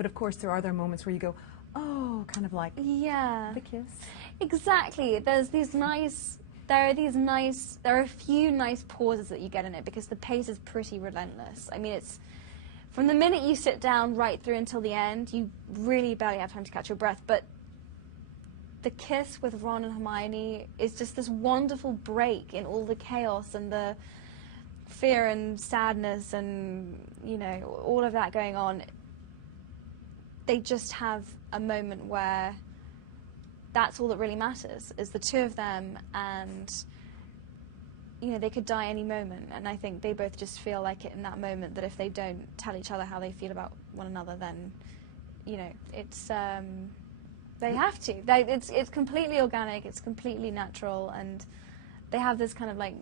But of course, there are moments where you go, oh, kind of like yeah, the kiss. Exactly. There are a few nice pauses that you get in it because the pace is pretty relentless. I mean, it's from the minute you sit down right through until the end, you really barely have time to catch your breath. But the kiss with Ron and Hermione is just this wonderful break in all the chaos and the fear and sadness and, you know, all of that going on. They just have a moment where that's all that really matters, is the two of them, and, you know, they could die any moment, and I think they both just feel like it in that moment, that if they don't tell each other how they feel about one another, then, you know, it's, they have to. It's completely organic, it's completely natural, and they have this kind of, like,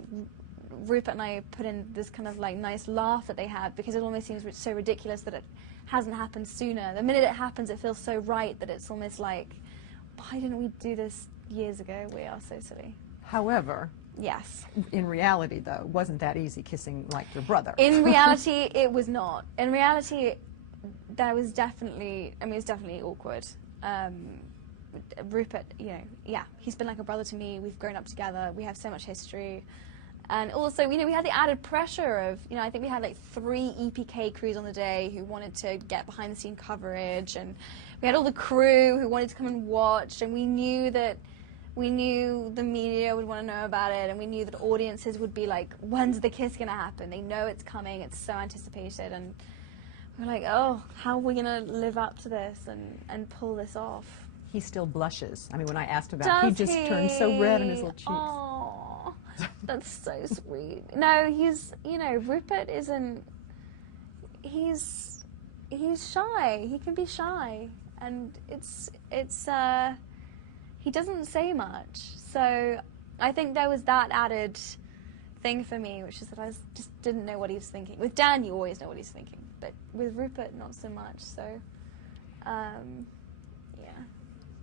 Rupert and I put in this kind of, like, nice laugh that they have, because it almost seems so ridiculous that it hasn't happened sooner. The minute it happens, it feels so right that it's almost like, why didn't we do this years ago? We are so silly. However, yes. In reality, though, wasn't that easy kissing like your brother? In reality, it was not. In reality, there was definitely, I mean, it's definitely awkward. Rupert, you know, yeah, he's been like a brother to me. We've grown up together. We have so much history. And also, you know, we had the added pressure of, you know, I think we had like 3 EPK crews on the day who wanted to get behind-the-scene coverage, and we had all the crew who wanted to come and watch, and we knew the media would want to know about it, and we knew that audiences would be like, when's the kiss going to happen? They know it's coming, it's so anticipated, and we're like, oh, how are we going to live up to this and pull this off? He still blushes. I mean, when I asked about it, he just turned so red in his little cheeks. Oh, that's so sweet. No, he's, you know, Rupert isn't, he's shy. He can be shy. And he doesn't say much. So I think there was that added thing for me, which is that I just didn't know what he was thinking. With Dan, you always know what he's thinking. But with Rupert, not so much. So, yeah.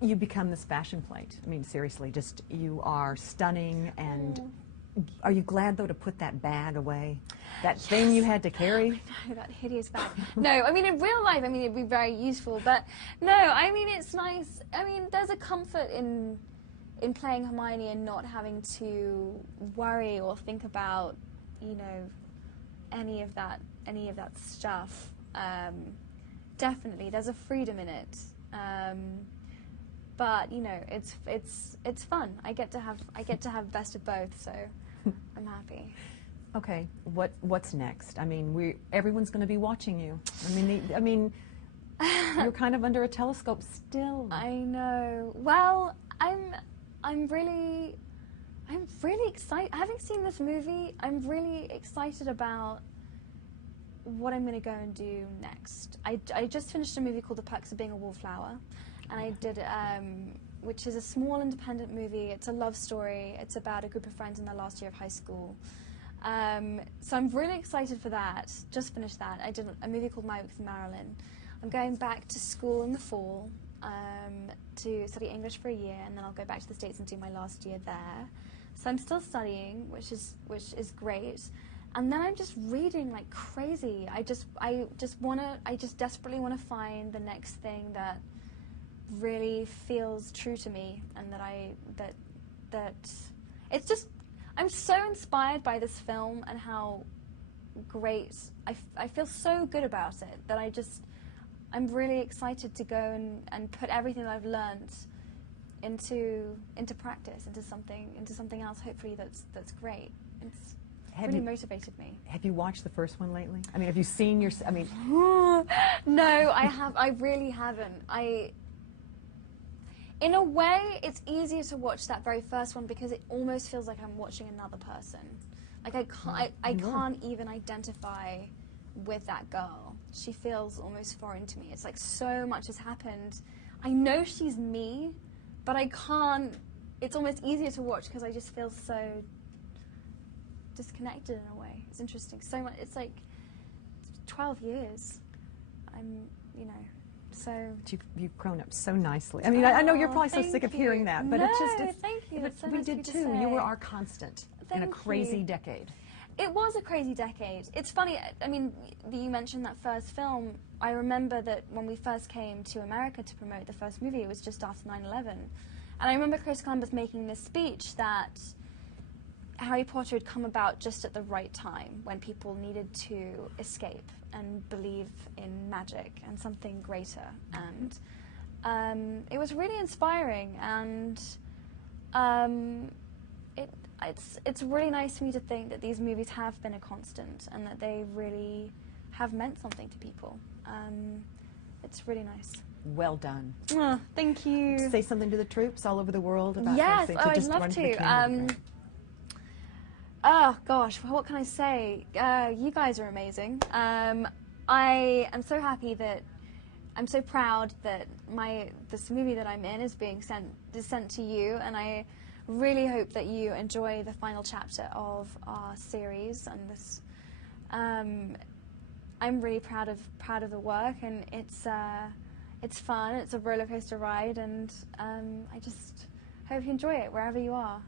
You become this fashion plate. I mean, seriously, just, you are stunning, and are you glad, though, to put that bag away? That thing you had to carry? I know, that hideous bag. No, I mean, in real life, I mean, it'd be very useful, but no, I mean, it's nice. I mean, there's a comfort in playing Hermione and not having to worry or think about, you know, any of that stuff. Definitely, there's a freedom in it. But you know, it's fun. I get to have best of both, so I'm happy. Okay, what's next? I mean, everyone's going to be watching you. I mean, you're kind of under a telescope still. I know. Well, I'm really excited. Having seen this movie, I'm really excited about what I'm going to go and do next. I just finished a movie called The Perks of Being a Wallflower. And I did, which is a small independent movie. It's a love story. It's about a group of friends in their last year of high school. So I'm really excited for that. Just finished that. I did a movie called My Week with Marilyn. I'm going back to school in the fall to study English for a year, and then I'll go back to the States and do my last year there. So I'm still studying, which is great. And then I'm just reading like crazy. I just desperately want to find the next thing that really feels true to me, and that it's just, I'm so inspired by this film and how great, I feel so good about it that I'm really excited to go and put everything that I've learned into practice, into something else, hopefully that's great. It's really motivated me. Have you watched the first one lately? I mean, have you seen I mean, no, I really haven't. In a way, it's easier to watch that very first one because it almost feels like I'm watching another person. Like I can't even identify with that girl. She feels almost foreign to me. It's like so much has happened. I know she's me, but I can't. It's almost easier to watch because I just feel so disconnected in a way. It's interesting. So much. It's like 12 years. You know. So you've grown up so nicely. I mean, I know you're probably so sick of hearing that, but no, it's just, thank you. But so we nice did too. You were our constant in a crazy decade. It was a crazy decade. It's funny, I mean, you mentioned that first film. I remember that when we first came to America to promote the first movie, it was just after 9/11. And I remember Chris Columbus making this speech that Harry Potter had come about just at the right time, when people needed to escape and believe in magic and something greater. And it was really inspiring, and it's really nice for me to think that these movies have been a constant and that they really have meant something to people. It's really nice. Well done. Oh, thank you. Say something to the troops all over the world about Yes, things. oh, I'd Just love run to. the camera. Oh gosh, what can I say? You guys are amazing. I am so happy that I'm so proud that this movie that I'm in is being sent to you, and I really hope that you enjoy the final chapter of our series. And this, I'm really proud of the work, and it's fun. It's a roller coaster ride, and I just hope you enjoy it wherever you are.